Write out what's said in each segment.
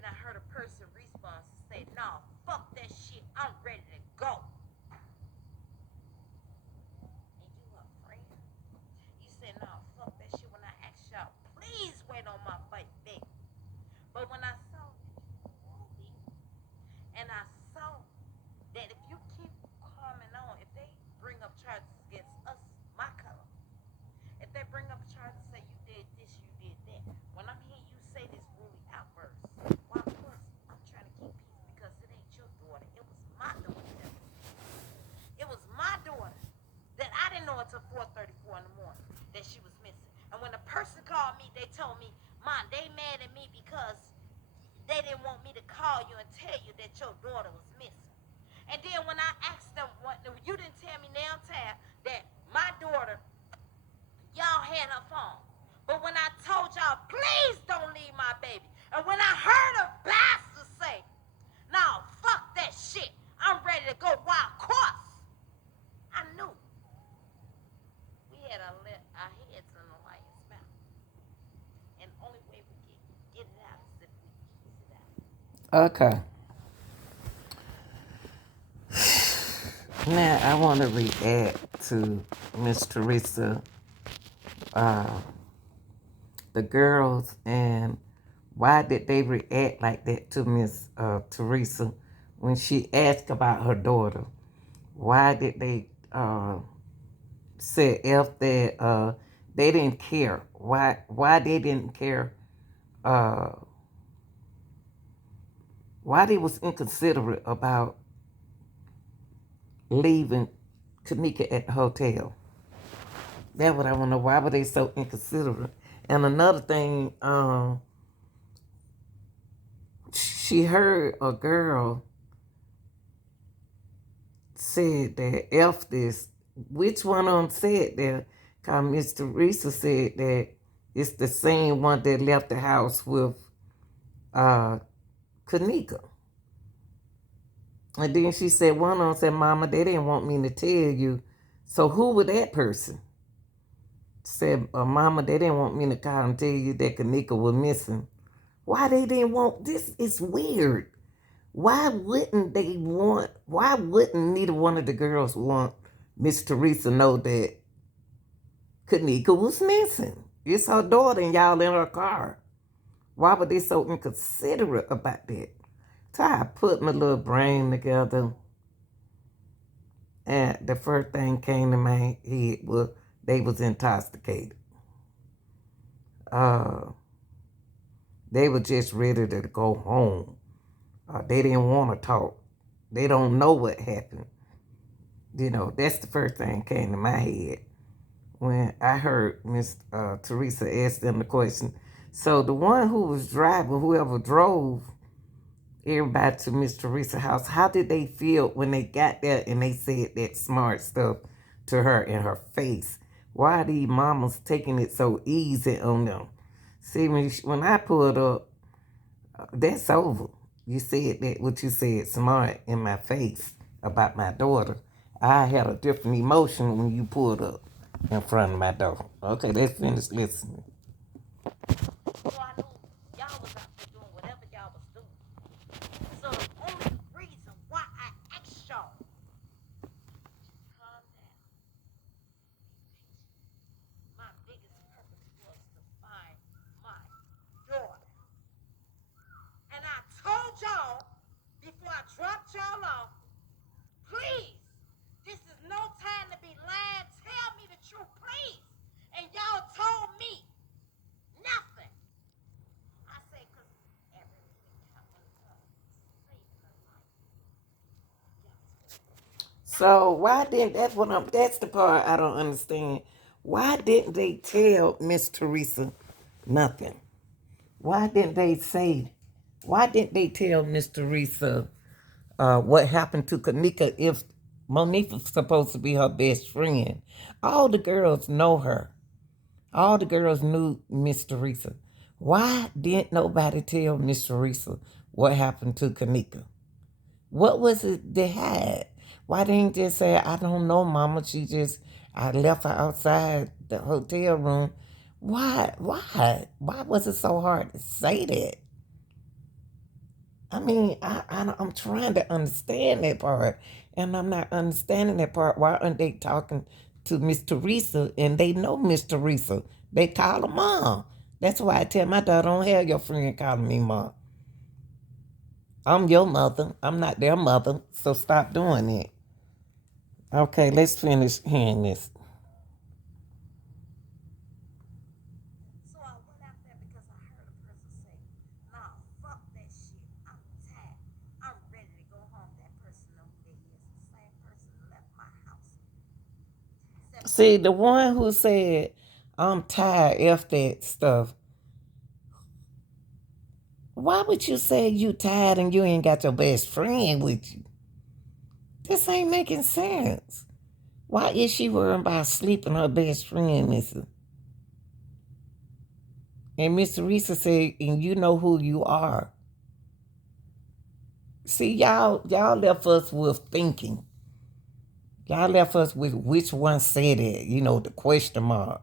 then I heard a person respond and say, "No, fuck that shit. I'm ready to go." And you a friend? You said, "No, fuck that shit." When I asked y'all, please wait on my baby. But when I saw that you were moving, and I saw that if you keep coming on, if they bring up charges against us, my color, if they bring up a charge and say you did this, you did that, when I'm hearing you say this really outburst, well, of course, I'm trying to keep peace because it ain't your daughter. It was my daughter. It was my daughter that I didn't know until 4:34 in the morning that she was missing. And when the person called me, they told me, "Mom, they mad at me because they didn't want me to call you and tell you that your daughter was missing." And then when I asked them, "What you didn't tell me now, Tab, that my daughter, y'all had her phone. But when I told y'all, please don't leave my baby." And when I heard a bastard say, "No, fuck that shit. I'm ready to go wild course," I knew we had our heads in the lion's mouth. And the only way we can get it out is if we ease it out. Okay. Now I want to react to Miss Teresa, uh, the girls, and why did they react like that to Miss Teresa when she asked about her daughter? Why did they say F that they didn't care? Why they didn't care? Uh, why they was inconsiderate about leaving Kanika at the hotel? That's what I want to know. Why were they so inconsiderate? And another thing, she heard a girl said that F this. Which one of them said that? Because Miss Teresa said that it's the same one that left the house with uh, Kanika. And then she said, one of them said, "Mama, they didn't want me to tell you." So who was that person? Said, "Mama, they didn't want me to call and tell you that Kanika was missing." Why they didn't want this? Is weird. Why wouldn't neither one of the girls want Miss Teresa know that Kanika was missing? It's her daughter and y'all in her car. Why were they so inconsiderate about that? So I put my little brain together, and the first thing came to my head was they was intoxicated. Uh, they were just ready to go home. They didn't want to talk. They don't know what happened. That's the first thing came to my head when I heard Miss Teresa ask them the question. So the one who was driving, whoever drove everybody to Miss Teresa's house, how did they feel when they got there and they said that smart stuff to her in her face? Why are these mamas taking it so easy on them? See, when I pulled up, that's over. You said that what you said smart in my face about my daughter. I had a different emotion when you pulled up in front of my door. Okay, let's finish listening. So I knew y'all was out there doing whatever y'all was doing. So the only reason why I asked y'all, calm down, my biggest purpose was to find my daughter. And I told y'all before I dropped y'all off, please, this is no time to be lying. Tell me the truth, please. And y'all told me nothing. I say, because everything happened saving her life. So why didn't that's the part I don't understand. Why didn't they tell Miss Teresa nothing? Why didn't they say why didn't they tell Miss Teresa what happened to Kanika if Monique was supposed to be her best friend? All the girls know her. All the girls knew Miss Teresa. Why didn't nobody tell Miss Teresa what happened to Kanika? What was it they had? Why didn't they just say, "I don't know, Mama. I left her outside the hotel room." Why? Why? Why was it so hard to say that? I mean, I'm trying to understand that part, and I'm not understanding that part. Why aren't they talking to Miss Teresa, and they know Miss Teresa? They call her mom. That's why I tell my daughter, don't have your friend calling me mom. I'm your mother. I'm not their mother, so stop doing it. Okay, let's finish hearing this. So I went out there because I heard a person say, nah, fuck that shit. I'm tired. I'm ready to go home. That person know who they is. The same person left my house See, September. the one who said, I'm tired of that stuff, why would you say you tired and you ain't got your best friend with you? This ain't making sense. Why is she worrying about sleeping her best friend, Mrs.? And Miss Teresa said, and you know who you are. See, y'all left us with thinking. Y'all left us with which one said it, the question mark.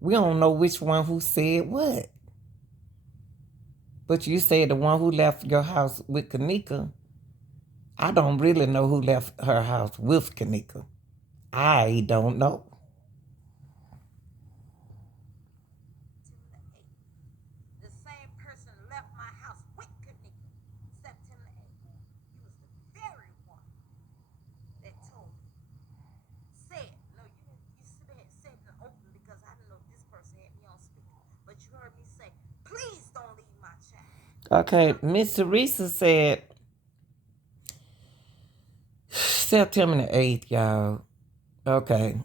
We don't know which one who said what. But you said the one who left your house with Kanika. I don't really know who left her house with Kanika. I don't know. September 8th. The same person left my house with Kanika September 8th. He was the very one that told me. Said, no, you said it in open because I didn't know this person had me on speaker. But you heard me say, please don't leave my child. Okay, Miss Teresa said September the 8th, y'all. Okay.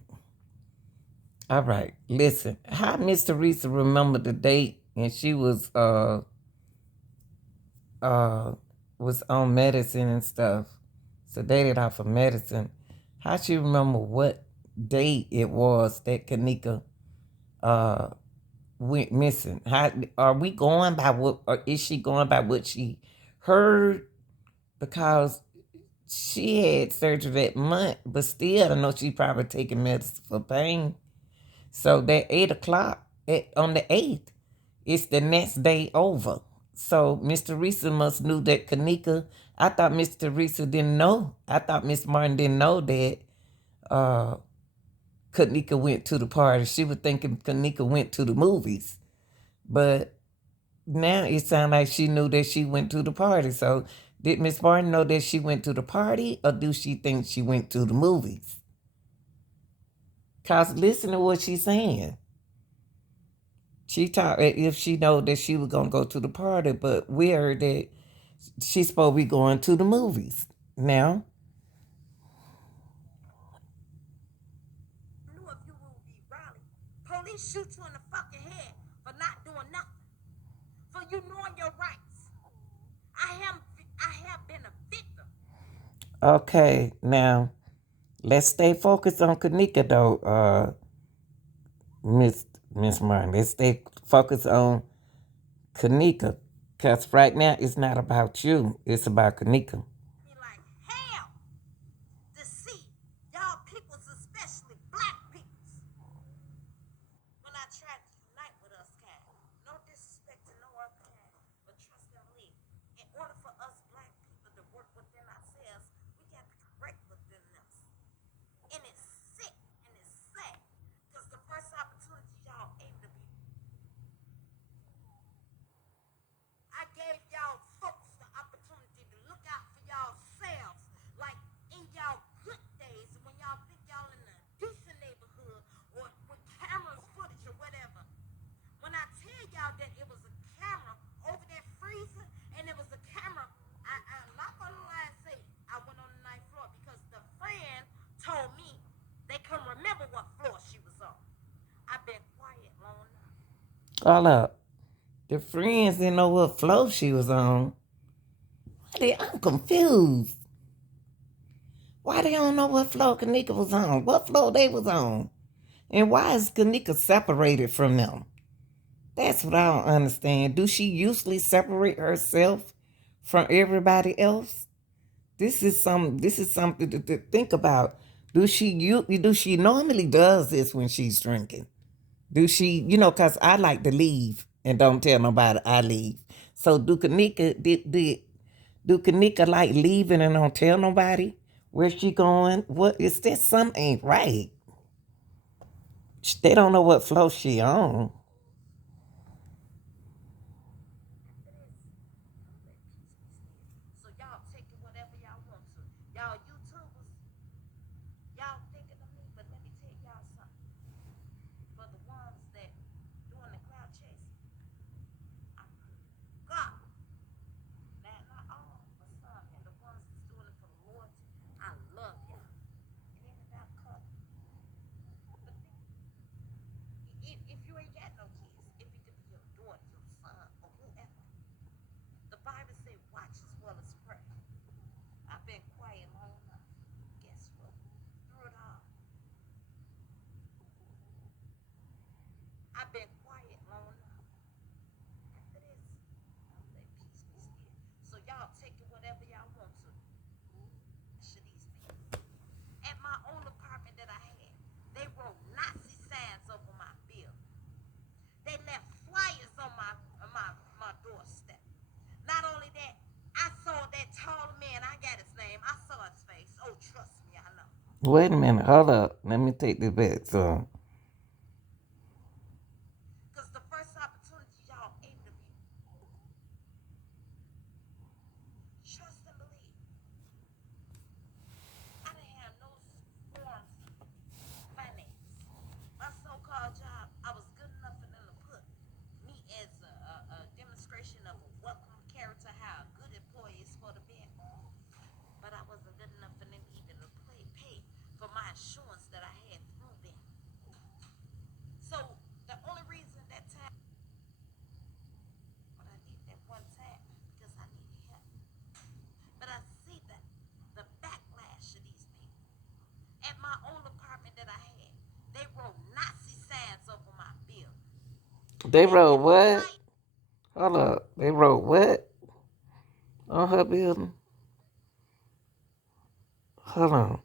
All right. Listen, how Miss Teresa remembered the date and she uh was on medicine and stuff, sedated off of medicine. How she remember what date it was that Kanika uh went missing? How are we going by what, or is she going by what she heard? Because she had surgery that month, but still I know she probably taking medicine for pain. So that 8 o'clock on the 8th, it's the next day over. So Miss Teresa must knew that Kanika. I thought Miss Teresa didn't know. I thought Miss Martin didn't know that uh, Kanika went to the party. She was thinking Kanika went to the movies. But now it sounds like she knew that she went to the party. So did Miss Martin know that she went to the party, or do she think she went to the movies? Cause listen to what she's saying. She talked if she know that she was gonna go to the party, but we heard that she's supposed to be going to the movies. Now, I knew if you would be rowdy, police shoot you in the fucking head for not doing nothing. For you knowing your rights. I have been a victim. okay, now let's stay focused on Kanika though, Miss Martin. Let's stay focused on Kanika. Cause right now it's not about you, it's about Kanika. Be like hell to see y'all peoples, especially black peoples, when I tried to unite with us kind. No disrespect to no other kind, but trust and believe. In order for us black people to work within ourselves, we got to correct within us. And it's sick and it's sad. Because the first opportunity y'all able to be, I gave y'all folks the opportunity to look out for yourselves. Like in y'all good days, when y'all think y'all in a decent neighborhood or with cameras, footage, or whatever. When I tell y'all that it was a camera over that freezer and it was a camera, I'm not gonna lie and say I went on the ninth floor because the friend told me they couldn't remember what floor she was on. I've been quiet long enough. All up. The friends didn't know what flow she was on. I'm confused. Why they don't know what floor Kanika was on? What floor they was on? And why is Kanika separated from them? That's what I don't understand. Do she usually separate herself from everybody else? This is something to think about. Do she normally does this when she's drinking? Do she, cause I like to leave and don't tell nobody I leave. So do Kanika did Do Kanika like leaving and don't tell nobody where she going? What is that? Something ain't right. They don't know what flow she on. So y'all take it whatever y'all want to. Y'all YouTubers, y'all thinking of me, but let me tell y'all something. For the ones that doing the cloud chasing, God, now not all, but some, and the ones that's doing it for the Lord, I love y'all. It ain't about color. But if you ain't got no kids, if it could be your daughter, your son, or whoever, the Bible say watch as well as pray. I've been quiet long enough. Guess what? Through it all, I've been quiet long enough. After this, I'm let peace be still. So y'all take it whatever y'all want to. Should these people. At my old apartment that I had, they wrote Nazi signs over my bill. They left flyers on my doorstep. Not only that, I saw that tall man. I got his name. I saw his face. Oh, trust me, I know. Wait a minute. Hold up. Let me take this back. So, Because the first opportunity y'all aimed to be trust and believe. I didn't have no forms, finance. My so-called job, I was good enough for them to put me as a demonstration of a welcome character, how a good employee is supposed to be. But I wasn't good enough for them even to pay for my insurance that I had through them. So the only reason that time, but I did that one time because I needed help. But I see that the backlash of these people. At my old apartment that I had, they wrote Nazi signs over my bill. they They wrote left what? flight. Hold up. They wrote what on her building? Hold on.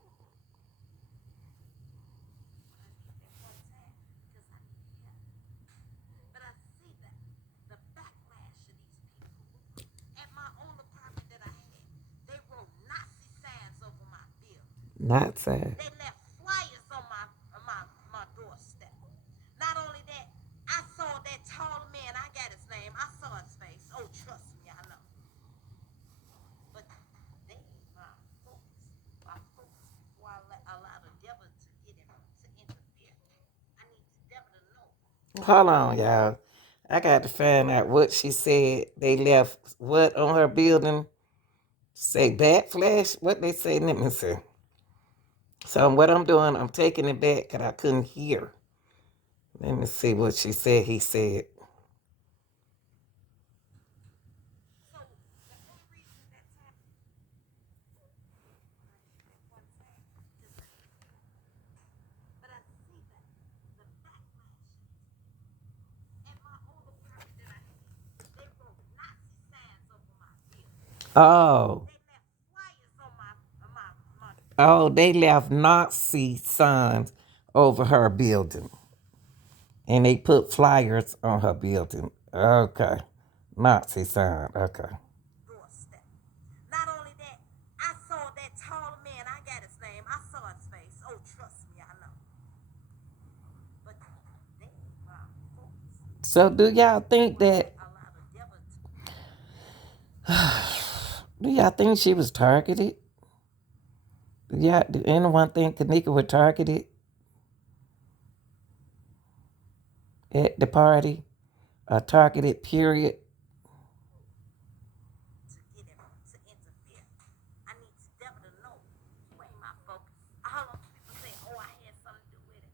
But I see that the backlash of these people. At my old apartment that I had, they wrote Nazi signs over my bill. Not sad. They left flyers on my doorstep. Not only that, I saw that tall man. I got his name. I saw his face. Oh, trust me, I know. But they ain't my focus. My focus before I allow the devil to get him to interfere. I need the devil to know. Hold on, y'all. I got to find out what she said. They left what on her building? Say backflash? What they say? Let me see. So what I'm doing, I'm taking it back because I couldn't hear. Let me see what she said. He said. So the only reason that time, one time, but I see that the backlash at my old apartment that I had, they wrote Nazi signs over my bill. Oh, They left flyers on my oh, they left Nazi signs over her building, and they put flyers on her building. Okay, Nazi sign. Okay. doorstep. Not only that, I saw that tall man. I got his name. I saw his face. Oh, trust me, I know. But they ain't my focus. So do y'all think Before I that? allow the devil to. Do y'all think she was targeted? Do anyone think Kanika was targeted at the party? Targeted, period. To get him to interfere. I need the devil to know you ain't my focus. All those people say, oh, I had something to do with it.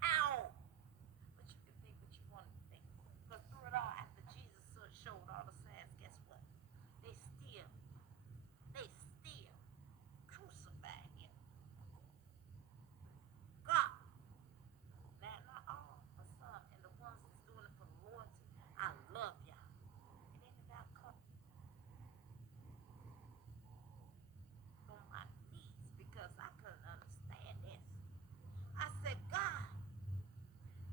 How? But you can think what you want to think. Because through it all, after Jesus showed all the signs, guess what? They still crucified him. God. Now, not all, but some. And the ones that's doing it for the Lord, I love y'all. It ain't about coming on my knees because I couldn't understand this. I said, God,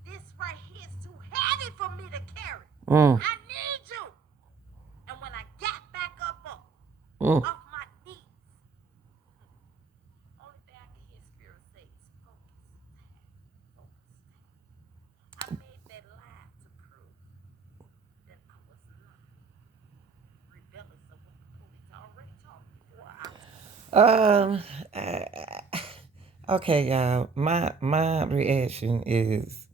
this right here is too heavy for me to carry. Mm. I need you. And when I got back up, Mm. off my knees. Only thing I can hear spirit say is focus, focus. I made that live to prove that I was not rebellious of what the police already told me before I Um. I- okay, y'all. My reaction is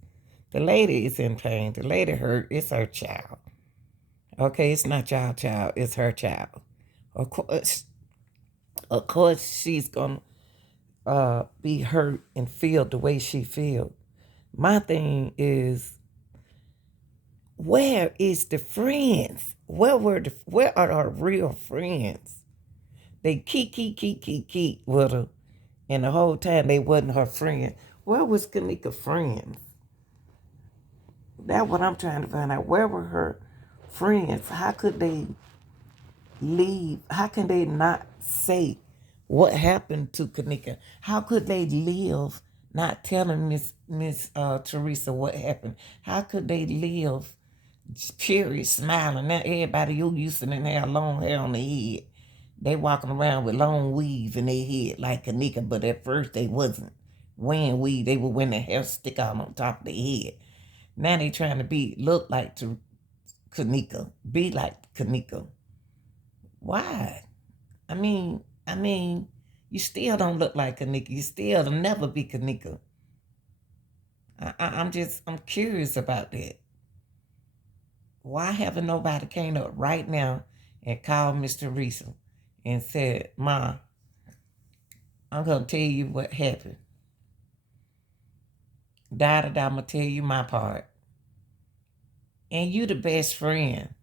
the lady is in pain. The lady hurt. It's her child. Okay, it's not y'all child. It's her child. Of course, she's gonna be hurt and feel the way she feel. My thing is, where is the friends? Where are her real friends? They keep with her, and the whole time they wasn't her friend. Where was Kanika friends? That's what I'm trying to find out. Where were her friends? How could they leave? How can they not say what happened to Kanika? How could they live not telling Miss Teresa what happened? How could they live period smiling? Now everybody you used to them have long hair on their head. They walking around with long weave in their head like Kanika, but at first they wasn't wearing weave. They were wearing their hair stick out on top of their head. Now they trying to look like Kanika, be like Kanika. Why? I mean, you still don't look like Kanika. You still never be Kanika. I'm curious about that. Why haven't nobody came up right now and called Miss Teresa and said, "Ma, I'm gonna tell you what happened. I'm gonna tell you my part, and you the best friend.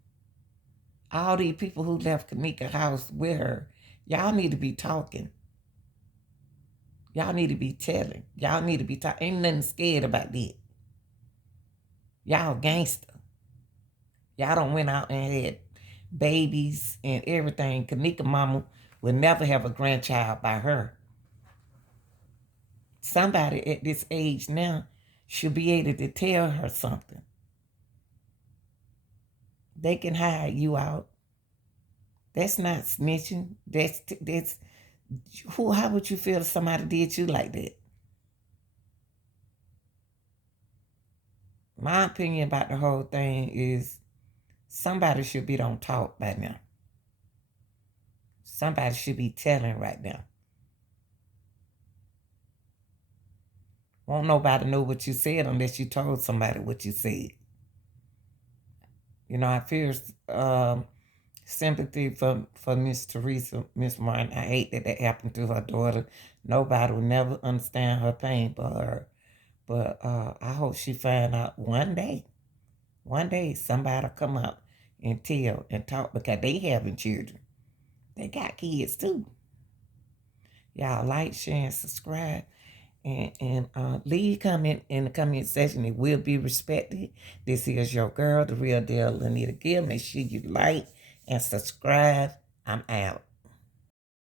All these people who left Kanika's house with her, y'all need to be talking. Y'all need to be telling. Y'all need to be talking. Ain't nothing scared about that. Y'all gangster. Y'all don't went out and had babies and everything. Kanika mama will never have a grandchild by her. Somebody at this age now should be able to tell her something. They can hire you out. That's not snitching. That's who. How would you feel if somebody did you like that? My opinion about the whole thing is somebody should be on talk by now. Somebody should be telling right now. Won't nobody know what you said unless you told somebody what you said. You know, I feel sympathy for Miss Teresa, Miss Martin. I hate that happened to her daughter. Nobody will never understand her pain but her. But I hope she find out one day somebody will come up and tell and talk because they having children. They got kids too. Y'all like, share, and subscribe. And leave comment in the comment section. It will be respected. This is your girl, the real deal, Lanita Gill. Make sure you like and subscribe. I'm out.